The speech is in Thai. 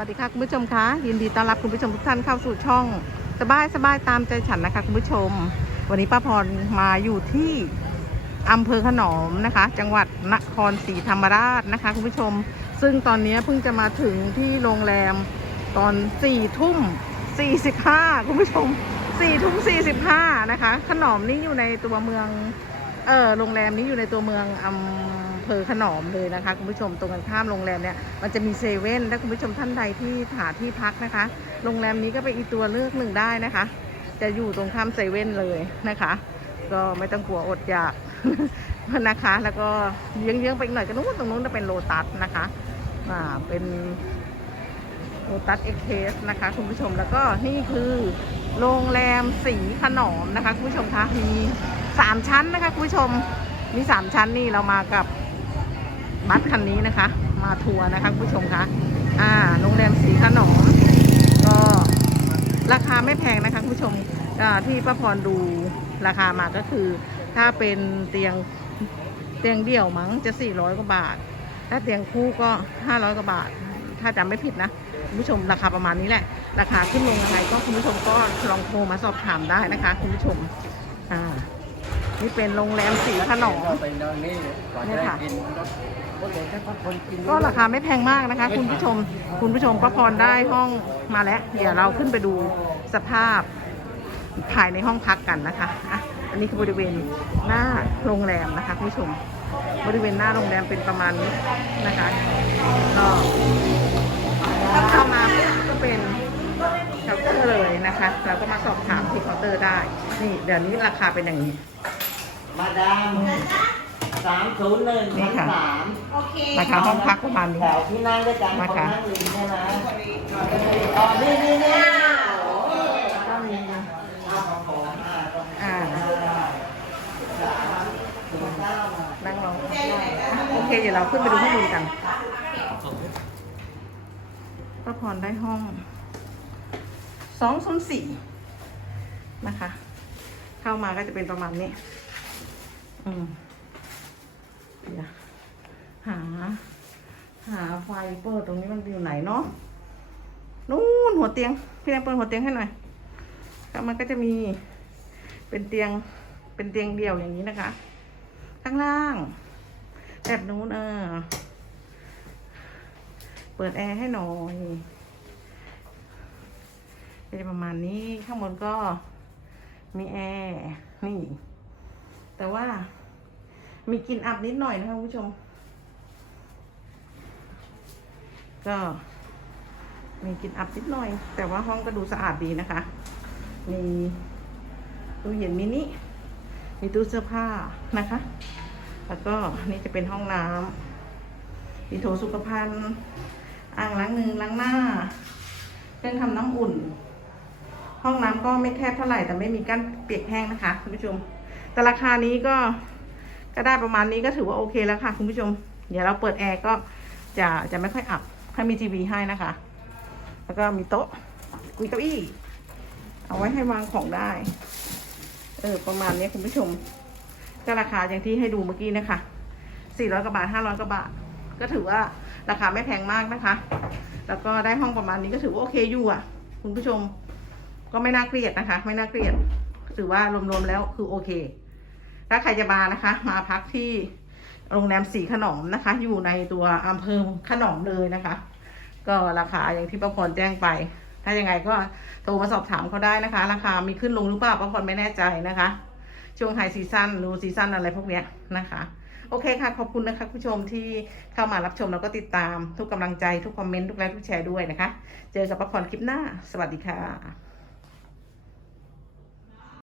วัสดีค่ะคุณผู้ชมคะยินดีต้อนรับคุณผู้ชมทุกท่านเข้าสู่ช่อง สบายสบายตามใจฉันนะคะคุณผู้ชม วันนี้ป้าพรมาอยู่ที่อำเภอขนอมนะคะ จังหวัดนครศรีธรรมราชนะคะคุณผู้ชม ซึ่งตอนนี้เพิ่งจะมาถึงที่โรงแรมตอน4ทุ่ม45คุณผู้ชม4ทุ่ม45นะคะ ขนอมนี่อยู่ในตัวเมืองเออโรงแรมนี้อยู่ในตัวเมืองอำเภอขนอมเลยนะคะคุณผู้ชมตรงกันข้ามโรงแรมเนี่ยมันจะมีเซเว่นถ้าคุณผู้ชมท่านใดที่หาที่พักนะคะ โรงแรมนี้ก็เป็นอีกตัวเลือกหนึ่งได้นะคะ จะอยู่ตรงข้ามเซเว่นเลยนะคะ ก็ไม่ต้องกลัวอดอยากนะคะ แล้วก็เยื้องๆไปอีกหน่อยก็นู้นตรงนู้นจะเป็นโลตัสนะคะอ่าเป็นโลตัสเอ็กเพสนะคะคุณผู้ชมแล้วก็นี่คือโรงแรมสีขนอมนะคะคุณผู้ชมคะมีสามชั้นนะคะคุณผู้ชมมีสามชั้นนี่เรามากับ บัสคันนี้นะคะ มาทัวร์นะคะผู้ชมคะอ่าโรงแรมสีขนอมก็ราคาไม่แพงนะคะผู้ชมที่ป้าพรดูราคามาก็คือ ถ้าเป็นเตียงเตียงเดี่ยวมั้งจะ 400 กว่าบาท ถ้าเตียงคู่ก็ 500 กว่าบาท ถ้าจำไม่ผิดนะคุณผู้ชมราคาประมาณนี้แหละ ราคาขึ้นลงยังไงก็คุณผู้ชมก็ลองโทรมาสอบถามได้นะคะ คุณผู้ชมอ่า นี่เป็นโรงแรมสีขนมเป็นตรงนี้ก่อนจะได้กินก็คนเด็กก็คนกินก็ราคาไม่แพงมากนะคะ คุณผู้ชมคุณผู้ชมป้าพรได้ห้องมาแล้ว เดี๋ยวเราขึ้นไปดูสภาพภายในห้องพักกันนะคะอะอันนี้คือบริเวณหน้าโรงแรมนะคะคุณผู้ชม บริเวณหน้าโรงแรมเป็นประมาณนี้นะคะก็เข้ามาก็เป็นเคาน์เตอร์เลยนะคะ เราก็มาสอบถามที่เคาน์เตอร์ได้ นี่เดี๋ยวนี้ราคาเป็นอย่างนี้ มาดามสามศูนย์หนึ่งนี่พันค่ะสามราคาห้องพักประมาณนี้แถวที่นั่งด้วยกันมาคนค่ะนั่งริมใช่ไหมอ๋อนี่นี่นี่ก็มีนะอ่านั่งรอโอเค เดี๋ยวเราขึ้นไปดูข้างบนกันป้าพรได้ห้องสองศูนย์สี่นะคะ เข้ามาก็จะเป็นประมาณนี้ อืมเดี๋ยวหา หาไฟเปิดตรงนี้มันอยู่ไหนเนาะนู่นหัวเตียง พี่แนนเปิดหัวเตียงให้หน่อยแล้วมันก็จะมีเป็นเตียงเป็นเตียงเดี่ยวอย่างนี้นะคะ ข้างล่างแบบนู้นเออ เปิดแอร์ให้หน่อยเป็นประมาณนี้ข้างบนก็มีแอร์นี่ แต่ว่า มีกลิ่นอับนิดหน่อยนะคะคุณผู้ชม ก็ มีกลิ่นอับนิดหน่อย แต่ว่าห้องก็ดูสะอาดดีนะคะ มีตู้เย็นมินิมีตู้เสื้อผ้านะคะ แล้วก็นี่จะเป็นห้องน้ำมีโถสุขภัณฑ์อ่างล้างมือล้างหน้าเครื่องทำน้ำอุ่น ห้องน้ำก็ไม่แคบเท่าไหร่แต่ไม่มีกั้นเปียกแห้งนะคะคุณผู้ชม แต่ราคานี้ก็ก็ได้ประมาณนี้ก็ถือว่าโอเคแล้วค่ะ คุณผู้ชม เดี๋ยวเราเปิดแอร์ก็จะจะไม่ค่อยอับถ้ามีทีวีให้นะคะ แล้วก็มีโต๊ะมีเก้าอี้ เอาไว้ให้วางของได้ เออ ประมาณนี้คุณผู้ชม ก็ราคาอย่างที่ให้ดูเมื่อกี้นะคะ400กว่าบาท500กว่าบาท ก็ถือว่าราคาไม่แพงมากนะคะ แล้วก็ได้ห้องประมาณนี้ก็ถือว่าโอเคอยู่อะ คุณผู้ชม ก็ไม่น่าเกลียดนะคะ ไม่น่าเกลียด ถือว่ารวมๆแล้วคือโอเค ถ้าใครจะมานะคะ มาพักที่โรงแรมสีขนอมนะคะ อยู่ในตัวอำเภอขนอมเลยนะคะ ก็ราคาอย่างที่ป้าพรแจ้งไป ถ้ายังไงก็โทรมาสอบถามเขาได้นะคะ ราคามีขึ้นลงหรือเปล่าป้าพรไม่แน่ใจนะคะ ช่วงไฮซีซั่นรือซีซั่นอะไรพวกเนี้ยนะคะโอเคค่ะ ขอบคุณนะคะผู้ชมที่เข้ามารับชมแล้วก็ติดตามทุกกำลังใจทุกคอมเมนต์ทุกไลค์ทุกแชร์ด้วยนะคะ เจอกับป้าพรคลิปหน้า สวัสดีค่ะ